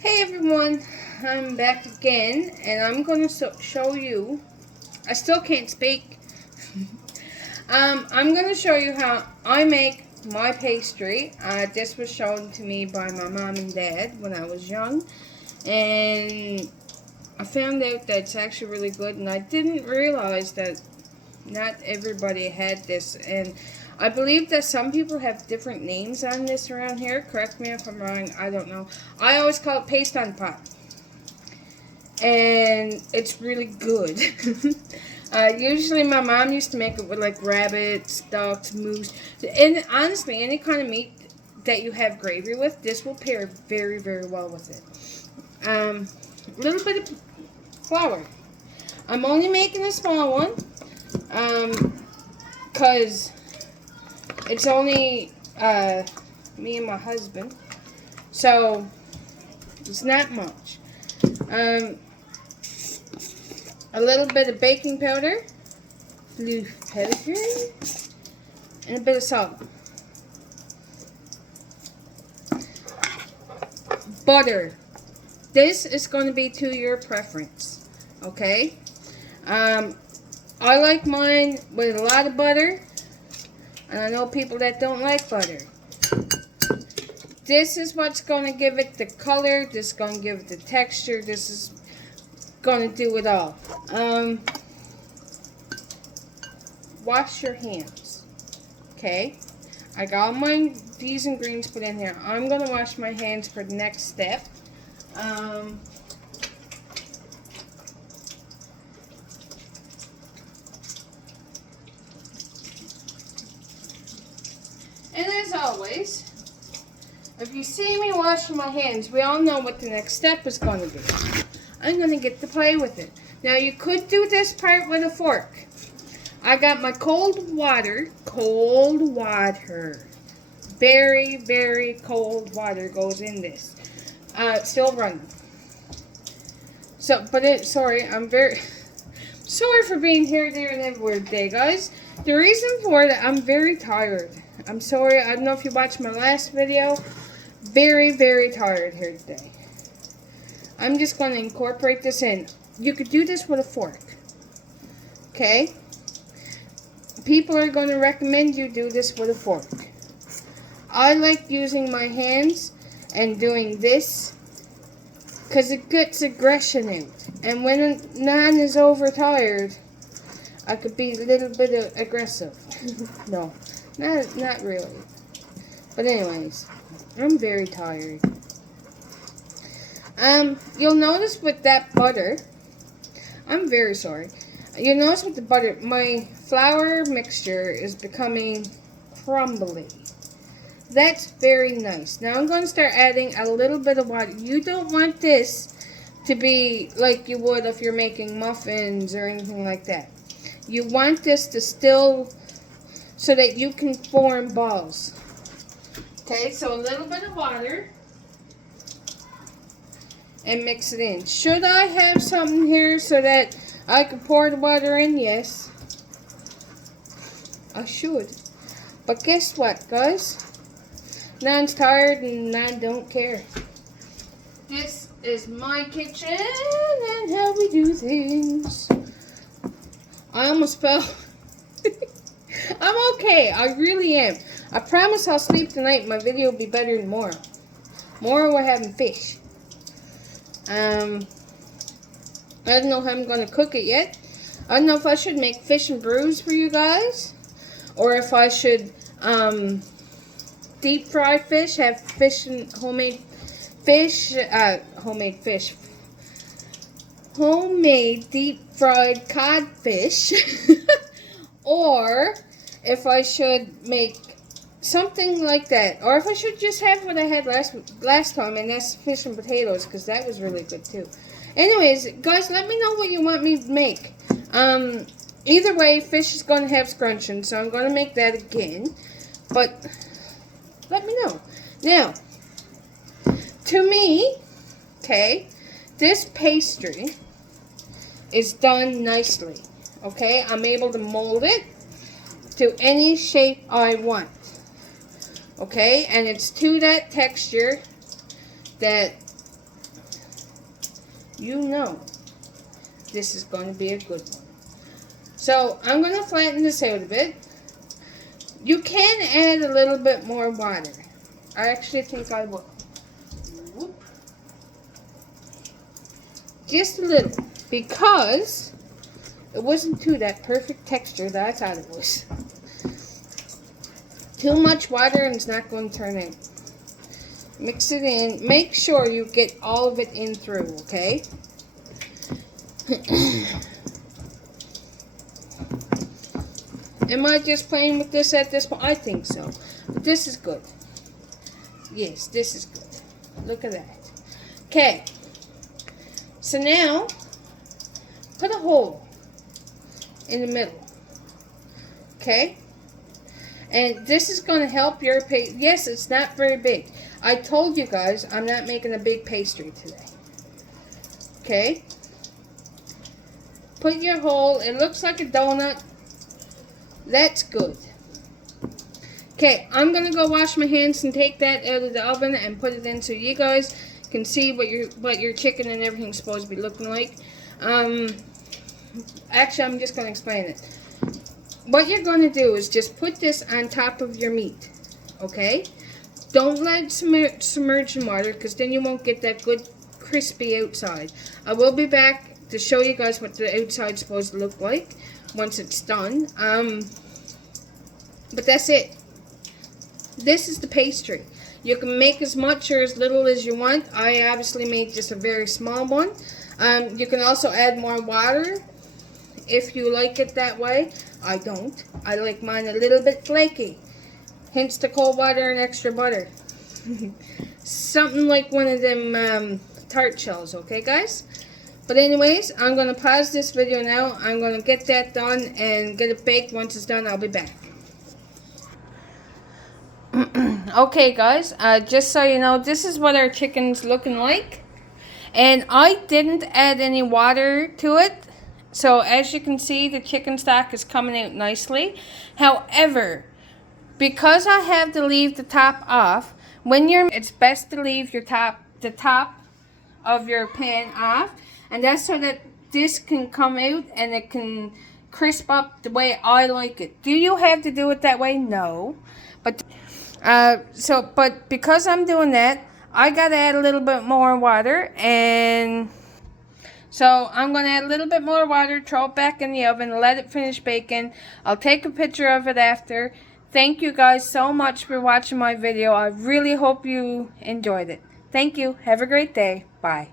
Hey everyone, I'm back again and I'm going to show you, I still can't speak, I'm going to show you how I make my pastry. This was shown to me by my mom and dad when I was young, and I found out that it's actually really good, and I didn't realize that not everybody had this, and I believe that some people have different names on this around here. Correct me if I'm wrong, I don't know. I always call it paste on pot. And it's really good. Usually my mom used to make it with like rabbits, ducks, moose. And honestly, any kind of meat that you have gravy with, this will pair very, very well with it. A little bit of flour. I'm only making a small one. Because it's only me and my husband, so it's not much. A little bit of baking powder, blue pepper, and a bit of salt. Butter. This is going to be to your preference, okay? I like mine with a lot of butter, and I know people that don't like butter. This is what's going to give it the color. This is going to give it the texture. This is going to do it all. Wash your hands. Okay? I got all these ingredients put in here. I'm going to wash my hands for the next step. And as always, if you see me washing my hands, we all know what the next step is going to be. I'm going to get to play with it. Now, you could do this part with a fork. I got my cold water. Very, very cold water goes in this. Still running. So, I'm very sorry for being here, there, and everywhere today, guys. The reason for that, I'm very tired. I'm sorry, I don't know if you watched my last video. Very, very tired here today. I'm just going to incorporate this in. You could do this with a fork. Okay? People are going to recommend you do this with a fork. I like using my hands and doing this because it gets aggression out. And when Nan is overtired, I could be a little bit aggressive. No. Not really. But anyways, I'm very tired. You'll notice with that butter, I'm very sorry. You'll notice with the butter, my flour mixture is becoming crumbly. That's very nice. Now I'm going to start adding a little bit of water. You don't want this to be like you would if you're making muffins or anything like that. You want this to still, so that you can form balls. Okay, so a little bit of water. And mix it in. Should I have something here so that I can pour the water in? Yes. I should. But guess what, guys? Nan's tired and I don't care. This is my kitchen and how we do things. I almost fell. I'm okay. I really am. I promise I'll sleep tonight. My video will be better tomorrow. Tomorrow we're having fish. I don't know how I'm going to cook it yet. I don't know if I should make fish and brews for you guys. Or if I should deep fry fish. Have fish and homemade deep fried codfish. Or if I should make something like that. Or if I should just have what I had last time, and that's fish and potatoes, because that was really good too. Anyways, guys, let me know what you want me to make. Either way, fish is going to have scrunching, so I'm going to make that again. But let me know. Now, to me, okay, this pastry is done nicely. Okay, I'm able to mold it to any shape I want. Okay, and it's to that texture that you know this is going to be a good one. So I'm going to flatten this out a bit. You can add a little bit more water. I actually think I will. Whoop. Just a little, because it wasn't to that perfect texture that I thought it was. Too much water and it's not going to turn out. Mix it in. Make sure you get all of it in through, okay? Am I just playing with this at this point? I think so. But this is good. Yes, this is good. Look at that. Okay. So now, put a hole in the middle. Okay? And this is going to help your paste. Yes, it's not very big. I told you guys I'm not making a big pastry today. Okay? Put your hole. It looks like a donut. That's good. Okay, I'm going to go wash my hands and take that out of the oven and put it in so you guys can see what your chicken and everything's supposed to be looking like. Actually, I'm just going to explain it. What you're going to do is just put this on top of your meat. Okay? Don't let it submerge in water, because then you won't get that good crispy outside. I will be back to show you guys what the outside's supposed to look like once it's done. But that's it. This is the pastry. You can make as much or as little as you want. I obviously made just a very small one. You can also add more water if you like it that way. I don't. I like mine a little bit flaky. Hence the cold water and extra butter. Something like one of them tart shells, okay guys? But anyways, I'm going to pause this video now. I'm going to get that done and get it baked. Once it's done, I'll be back. Okay guys, just so you know, this is what our chicken's looking like. And I didn't add any water to it. So as you can see, the chicken stock is coming out nicely. However, because I have to leave the top off, it's best to leave the top of your pan off. And that's so that this can come out and it can crisp up the way I like it. Do you have to do it that way? No. But because I'm doing that, I gotta add a little bit more water, and so I'm gonna add a little bit more water, throw it back in the oven, let it finish baking. I'll take a picture of it after. Thank you guys so much for watching my video. I really hope you enjoyed it. Thank you. Have a great day. Bye.